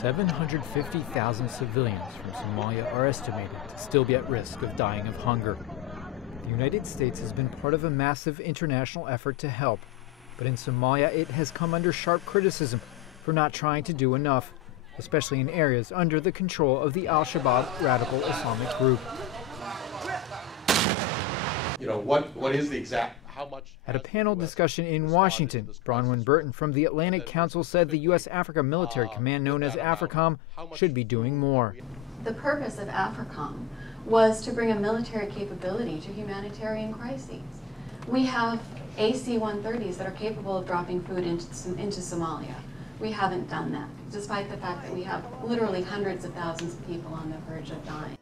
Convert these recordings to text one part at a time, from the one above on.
750,000 civilians from Somalia are estimated to still be at risk of dying of hunger. The United States has been part of a massive international effort to help, but in Somalia it has come under sharp criticism for not trying to do enough, especially in areas under the control of the Al-Shabaab radical Islamic group. What is the exact, how much? At a panel discussion in Washington, Bronwyn Burton from the Atlantic Council said the U.S. Africa Military Command, known as AFRICOM, should be doing more. The purpose of AFRICOM was to bring a military capability to humanitarian crises. We have AC-130s that are capable of dropping food into Somalia. We haven't done that, despite the fact that we have literally hundreds of thousands of people on the verge of dying.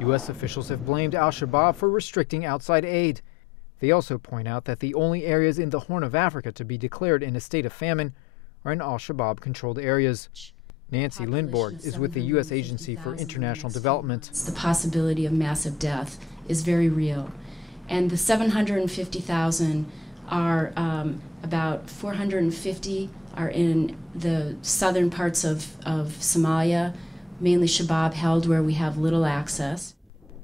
U.S. officials have blamed Al-Shabaab for restricting outside aid. They also point out that the only areas in the Horn of Africa to be declared in a state of famine are in Al-Shabaab controlled areas. Nancy Lindborg is with the U.S. Agency for International Development. The possibility of massive death is very real. And the 750,000 are about 450 are in the southern parts of Somalia, mainly Shabaab held, where we have little access.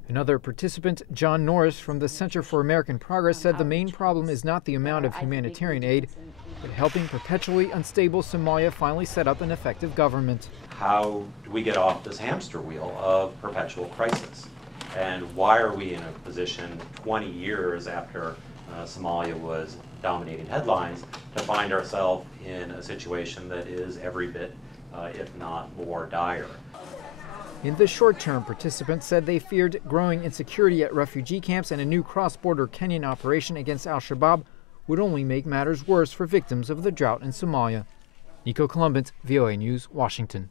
Another participant, John Norris from the Center for American Progress, said the main problem is not the amount of humanitarian aid, but helping perpetually unstable Somalia finally set up an effective government. How do we get off this hamster wheel of perpetual crisis? And why are we in a position 20 years after Somalia was dominating headlines to find ourselves in a situation that is every bit, if not more dire? In the short term, participants said they feared growing insecurity at refugee camps and a new cross-border Kenyan operation against Al-Shabaab would only make matters worse for victims of the drought in Somalia. Nico Columbus, VOA News, Washington.